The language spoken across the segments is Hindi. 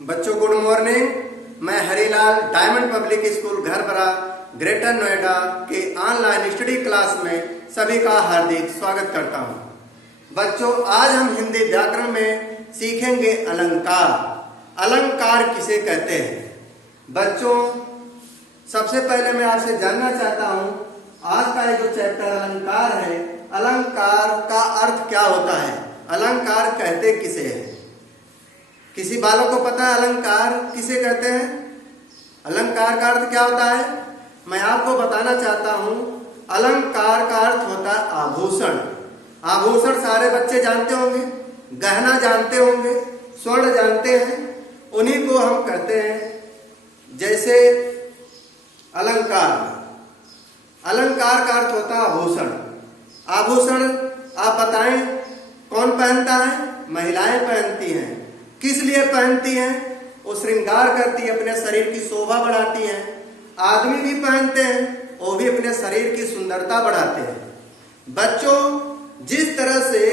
बच्चों गुड मॉर्निंग। मैं Harilal diamond public school Gharbara greater Noida के ऑनलाइन स्टडी क्लास में सभी का हार्दिक स्वागत करता हूं। बच्चों आज हम हिंदी व्याकरण में सीखेंगे अलंकार। अलंकार किसे कहते हैं? बच्चों सबसे पहले मैं आपसे जानना चाहता हूं आज का ये जो चैप्टर अलंकार है, अलंकार का अर्थ क्या होता है? अलंकार कहते किसे हैं? किसी बालक को पता है अलंकार किसे कहते हैं? अलंकार का अर्थ क्या होता है? मैं आपको बताना चाहता हूं अलंकार का अर्थ होता है आभूषण। आभूषण सारे बच्चे जानते होंगे, गहना जानते होंगे, स्वर्ण जानते हैं, उन्हीं को हम कहते हैं। जैसे अलंकार, अलंकार का अर्थ होता है आभूषण। आभूषण आप बताएं कौन पहनता है? महिलाएं पहनती हैं। किस लिए पहनती हैं? वो श्रृंगार करती है, अपने शरीर की शोभा बढ़ाती हैं। आदमी भी पहनते हैं, वो भी अपने शरीर की सुंदरता बढ़ाते हैं। बच्चों जिस तरह से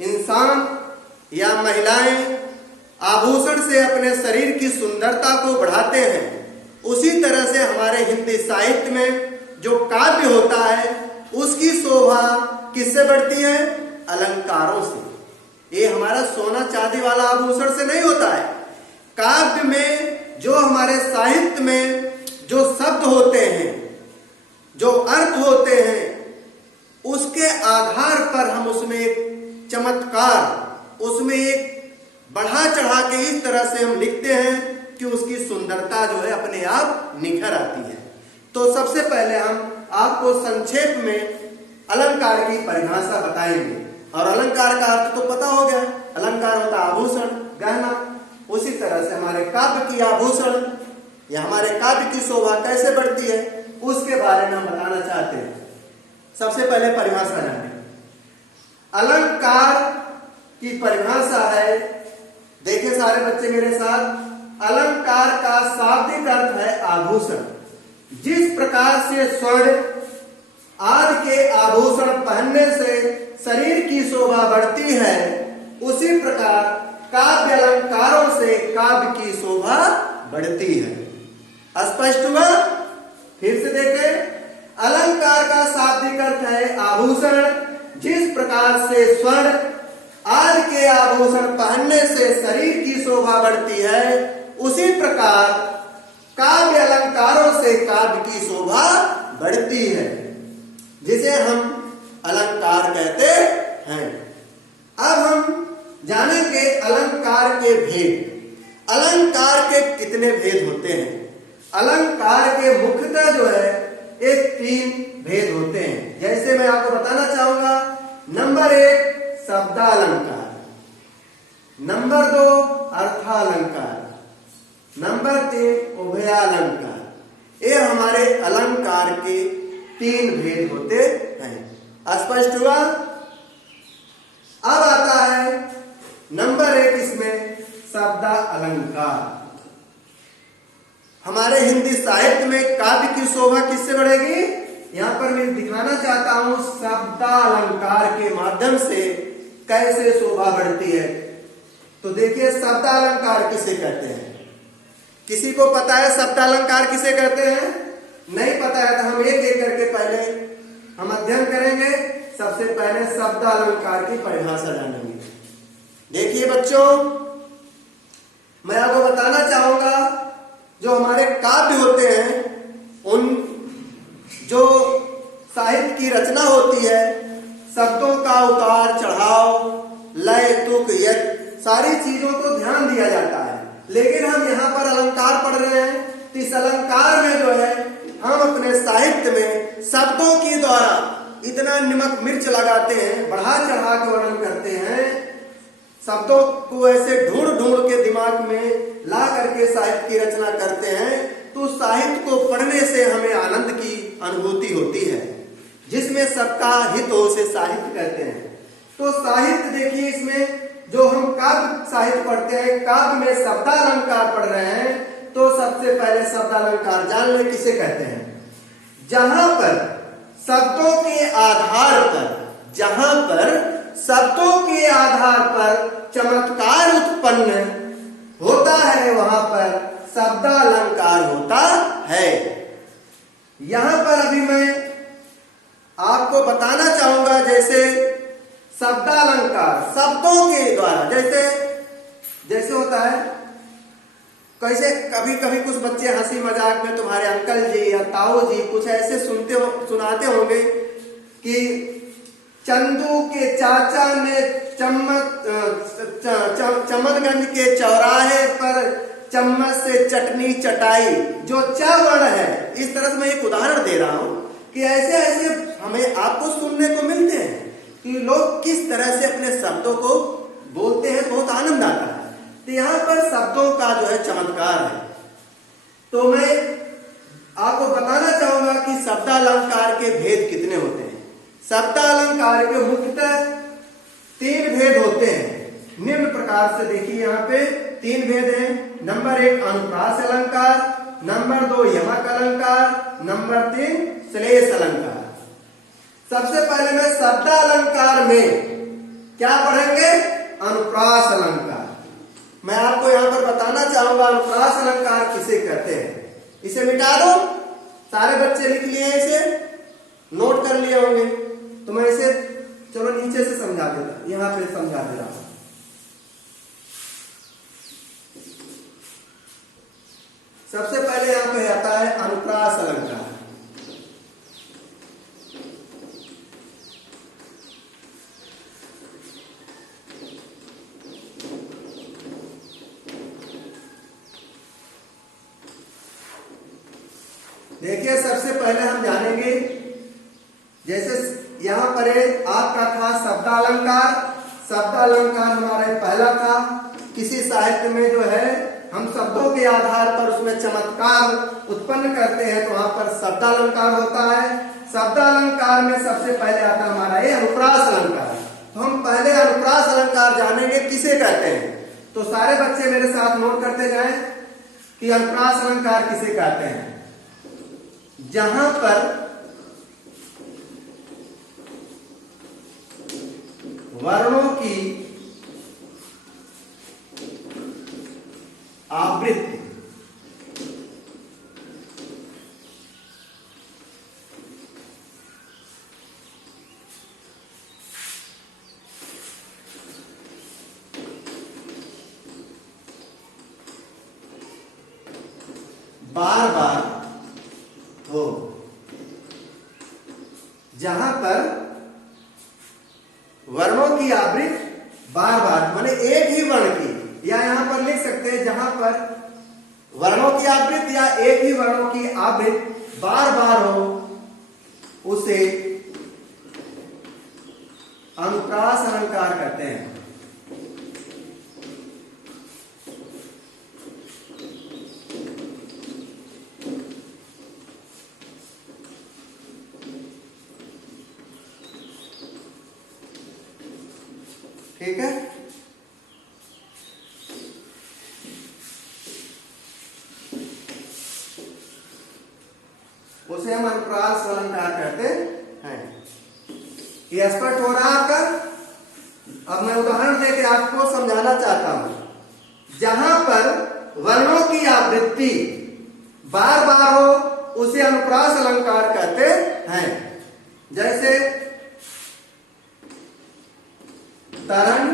इंसान या महिलाएं आभूषण से अपने शरीर की सुंदरता को बढ़ाते हैं, उसी तरह से हमारे हिंदी साहित्य में जो काव्य होता है उसकी शोभा किससे बढ़ती है? अलंकारों से। ये हमारा सोना चांदी वाला आभूषण से नहीं होता है। काव्य में जो हमारे साहित्य में जो शब्द होते हैं, जो अर्थ होते हैं, उसके आधार पर हम उसमें एक चमत्कार, उसमें एक बढ़ा चढ़ा के इस तरह से हम लिखते हैं कि उसकी सुंदरता जो है अपने आप निखर आती है। तो सबसे पहले हम आपको संक्षेप में अलंकार की परिभाषा बताएंगे। और अलंकार का अर्थ तो पता हो गया, अलंकार होता है आभूषण, गहना। उसी तरह से हमारे काव्य की आभूषण या हमारे काव्य की शोभा कैसे बढ़ती है उसके बारे में हम बताना चाहते हैं। सबसे पहले परिभाषा जाने। अलंकार की परिभाषा है, देखिए सारे बच्चे मेरे साथ, अलंकार का शाब्दिक अर्थ है आभूषण। जिस प्रकार से स्वर्ण आदि के आभूषण पहनने से शरीर की शोभा बढ़ती है, उसी प्रकार काव्य अलंकारों से काव्य की शोभा बढ़ती है। स्पष्ट हुआ? फिर से देखें, अलंकार का शाब्दिक अर्थ है आभूषण। जिस प्रकार से स्वर्ण आदि के आभूषण पहनने से शरीर की शोभा बढ़ती है, उसी प्रकार काव्य अलंकारों से काव्य की शोभा बढ़ती है, जिसे हम अलंकार कहते हैं। अब हम जानेंगे अलंकार के भेद। अलंकार के कितने भेद होते हैं? अलंकार के मुख्यतः जो है एक 3 भेद होते हैं। जैसे मैं आपको बताना चाहूंगा, नंबर 1 शब्दालंकार, नंबर 2 अर्थालंकार, नंबर 3 उभयालंकार। ये हमारे अलंकार के 3 भेद होते हैं। स्पष्ट हुआ? अब आता है नंबर 1 इसमें शब्दालंकार। हमारे हिंदी साहित्य में काव्य की शोभा किससे बढ़ेगी? यहां पर मैं दिखाना चाहता हूं शब्दालंकार के माध्यम से कैसे शोभा बढ़ती है। तो देखिए शब्दालंकार किसे कहते हैं? किसी को पता है शब्दालंकार किसे कहते हैं? नहीं पता है तो हम एक एक करके पहले हम अध्ययन करेंगे। सबसे पहले शब्दालंकार की परिभाषा जानेंगे। देखिए बच्चों, मैं आपको बताना चाहूंगा जो हमारे काव्य होते हैं, उन जो साहित्य की रचना होती है, शब्दों का उतार चढ़ाव, लय तुक यत्न, सारी चीजों को ध्यान दिया जाता है। लेकिन हम यहाँ पर अलंकार पढ़ रहे हैं, तो इस अलंकार में जो है हम अपने साहित्य में शब्दों के द्वारा इतना नमक मिर्च लगाते हैं, बढ़ा चढ़ा के वर्णन करते हैं, शब्दों को ऐसे ढूंढ ढूंढ के दिमाग में ला करके साहित्य की रचना करते हैं। तो साहित्य को पढ़ने से हमें आनंद की अनुभूति होती है, जिसमें सबका हित हो उसे साहित्य कहते हैं। तो साहित्य देखिए, इसमें जो हम काव्य साहित्य पढ़ते हैं, काव्य में शब्दालंकार पढ़ रहे हैं, तो सबसे पहले शब्दालंकार जान लें किसे कहते हैं। जहां पर शब्दों के आधार पर, जहां पर शब्दों के आधार पर चमत्कार उत्पन्न होता शब्दालंकार होता है। यहां पर अभी मैं आपको बताना चाहूंगा, जैसे शब्दालंकार शब्दों के द्वारा, जैसे होता है, कैसे कभी कभी कुछ बच्चे हंसी मजाक में तुम्हारे अंकल जी या ताऊ जी कुछ ऐसे सुनाते होंगे कि चंदू के चाचा ने चमनगंज के चौराहे पर चम्मच से चटनी चटाई, जो च वर्ण है। इस तरह से मैं एक उदाहरण दे रहा हूं कि ऐसे ऐसे हमें आपको सुनने को मिलते हैं कि लोग किस तरह से अपने शब्दों को बोलते हैं, बहुत आनंद आता है। तो यहाँ पर शब्दों का जो है चमत्कार है। तो मैं आपको बताना चाहूंगा कि शब्दालंकार के भेद कितने होते हैं। शब्दालंकार के मुख्यतः 3 भेद होते हैं। निम्न प्रकार से देखिए, यहाँ पे 3 भेद हैं। नंबर 1 अनुप्रास अलंकार, नंबर 2 यमक अलंकार, नंबर 3 श्लेष अलंकार। सबसे पहले मैं शब्दालंकार में क्या पढ़ेंगे? अनुप्रास अलंकार। मैं आपको यहां पर बताना चाहूंगा अनुप्रास अलंकार किसे कहते हैं। इसे मिटा दो, सारे बच्चे लिख लिए हैं, इसे नोट कर लिए होंगे। तो मैं इसे चलो नीचे से समझा देता, यहां पे समझा दे रहा हूं। सबसे पहले यहां पे आता है अनुप्रास अलंकार। देखिए, सबसे पहले हम जानेंगे, जैसे यहां पर आपका था शब्दालंकार। शब्दालंकार हमारा पहला था। किसी साहित्य में जो है हम शब्दों के आधार पर उसमें चमत्कार उत्पन्न करते हैं, तो वहां पर शब्दालंकार होता है। शब्दालंकार में सबसे पहले आता हमारा ये अनुप्रास अलंकार। तो हम पहले अनुप्रास अलंकार जानेंगे किसे कहते हैं। तो सारे बच्चे मेरे साथ नोट करते जाएं कि अनुप्रास अलंकार किसे कहते हैं। जहां पर वर्णों की आवृत्ति बार बार हो, जहां पर वर्णों की आवृत्ति बार बार, माने एक ही वर्ण की, या यहां पर लिख सकते हैं जहां पर वर्णों की आवृत्ति या एक ही वर्णों की आवृत्ति बार बार हो, उसे अनुप्रास अलंकार कहते हैं। ठीक है, उसे हम अनुप्रास अलंकार कहते हैं। ये स्पष्ट हो रहा है आपका? अब मैं उदाहरण देके आपको समझाना चाहता हूं। जहां पर वर्णों की आवृत्ति बार बार हो, उसे अनुप्रास अलंकार कहते हैं। जैसे तरण,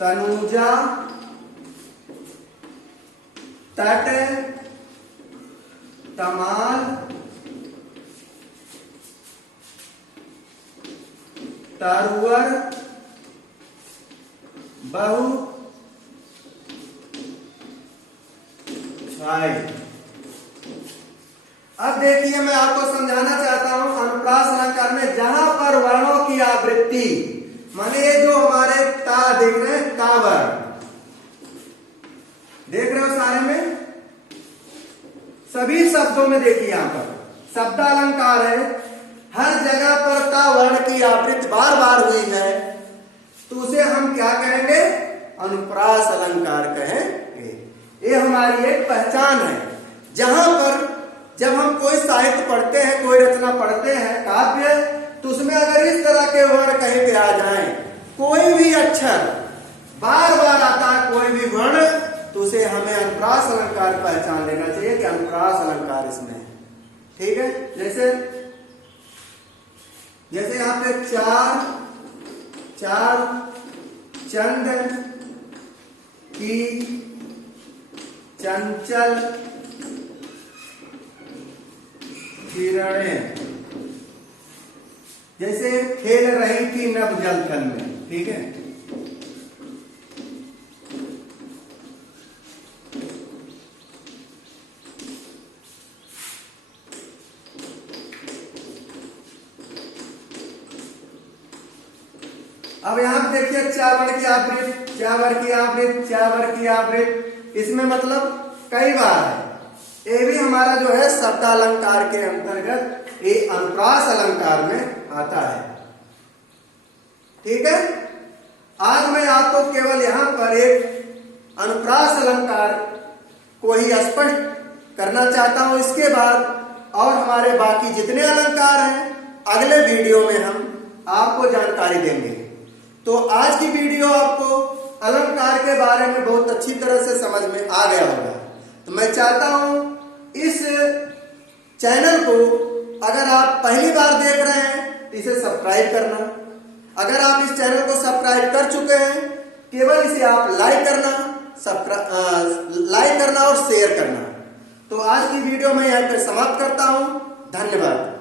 तनुजा, तट, तमाल, तरुवर, बहु, छाई। अब देखिए, मैं आपको समझाना चाहता हूं अनुप्रास अलंकार में जहां पर वर्णों की आवृत्ति, माने जो हमारे ता देख रहे हैं, ता वर्ण देख रहे हो सारे में, सभी शब्दों में देखिए यहां पर शब्दालंकार है, हर जगह पर ता वर्ण की आवृत्ति बार बार हुई है, तो उसे हम क्या कहेंगे? अनुप्रास अलंकार कहेंगे। ये हमारी एक पहचान है। जहां पर जब हम कोई साहित्य पढ़ते हैं, कोई रचना पढ़ते हैं, काव्य, तो उसमें अगर इस तरह के वर्ण कहीं पे आ जाएं, कोई भी अक्षर बार बार आता है कोई भी वर्ण तो उसे हमें अनुप्रास अलंकार पहचान लेना चाहिए कि अनुप्रास अलंकार इसमें है। ठीक है, जैसे यहाँ पे चार चंद की चंचल किरणें जैसे खेल रही थी नभ जल थल में। ठीक है, अब यहां पे देखिए चावर की आवृत्ति इसमें मतलब कई बार है। ये भी हमारा जो है शब्दालंकार के अंतर्गत ये अनुप्रास अलंकार में आता है। ठीक है, आज मैं आपको केवल यहां पर एक अनुप्रास अलंकार को ही स्पष्ट करना चाहता हूं। इसके बाद और हमारे बाकी जितने अलंकार हैं अगले वीडियो में हम आपको जानकारी देंगे। तो आज की वीडियो आपको अलंकार के बारे में बहुत अच्छी तरह से समझ में आ गया होगा। तो मैं चाहता हूं इस चैनल को अगर आप पहली बार देख रहे हैं तो इसे सब्सक्राइब करना। अगर आप इस चैनल को सब्सक्राइब कर चुके हैं केवल इसे आप लाइक करना और शेयर करना। तो आज की वीडियो मैं यहीं पर समाप्त करता हूं। धन्यवाद।